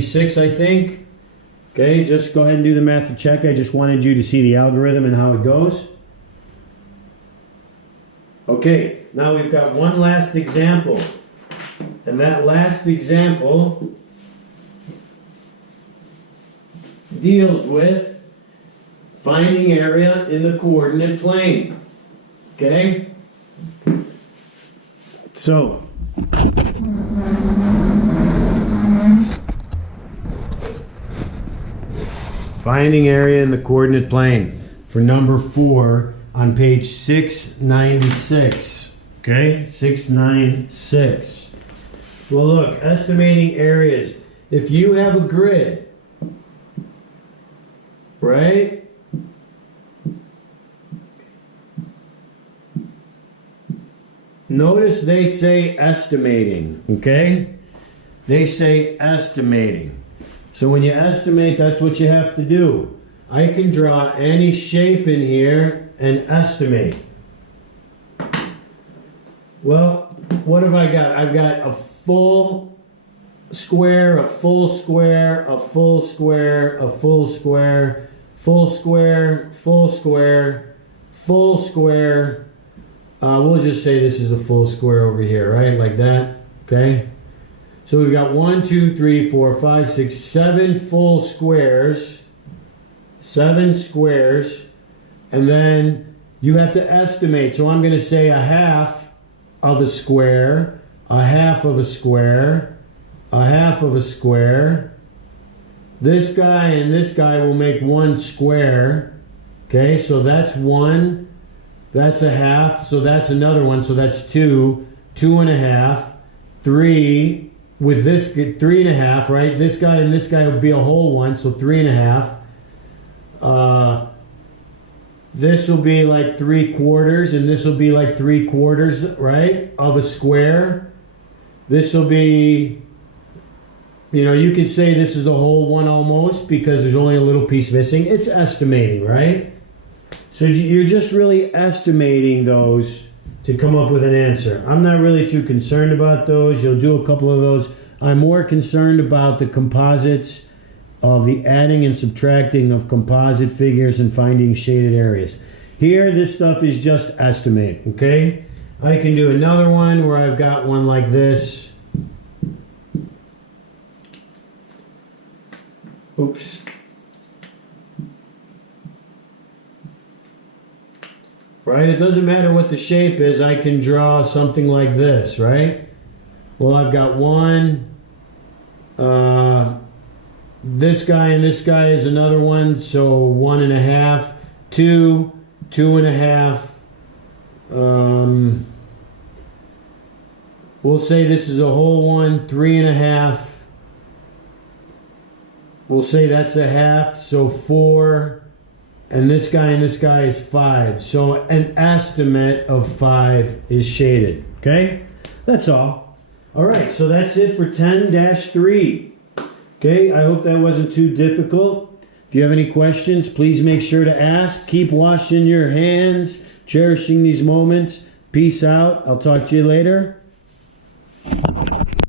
6, I think. Okay, just go ahead and do the math to check. I just wanted you to see the algorithm and how it goes. Okay, now we've got one last example. And that last example deals with finding area in the coordinate plane. Okay? So, finding area in the coordinate plane for number 4 on page 696. Okay? 696. Well, look, estimating areas. If you have a grid, right? Notice they say estimating, okay? They say estimating. So when you estimate, that's what you have to do. I can draw any shape in here and estimate. Well, what have I got? I've got a full square, a full square, a full square, a full square, full square, full square, full square. We'll just say this is a full square over here, right? Like that, okay? So we've got 1, 2, 3, 4, 5, 6, 7 full squares. 7 squares. And then you have to estimate. So I'm going to say a half of a square, a half of a square, a half of a square. This guy and this guy will make 1 square. Okay, so that's 1. That's a half, so that's another one, so that's 2, 2 and a half, 3, with this 3 and a half, right? This guy and this guy will be a whole one, so 3 and a half. This will be like 3/4, and this will be like 3/4, right, of a square. This will be, you know, you could say this is a whole one almost, because there's only a little piece missing. It's estimating, right? So you're just really estimating those to come up with an answer. I'm not really too concerned about those. You'll do a couple of those. I'm more concerned about the composites of the adding and subtracting of composite figures and finding shaded areas. Here, this stuff is just estimate, okay? I can do another one where I've got one like this. Oops. Right? It doesn't matter what the shape is. I can draw something like this, right? Well, I've got 1. This guy and this guy is another one. So 1 and a half, 2, 2 and a half. We'll say this is a whole one, 3 and a half. We'll say that's a half, so 4. And this guy is 5. So an estimate of 5 is shaded. Okay? That's all. All right, so that's it for 10-3. Okay, I hope that wasn't too difficult. If you have any questions, please make sure to ask. Keep washing your hands, cherishing these moments. Peace out. I'll talk to you later.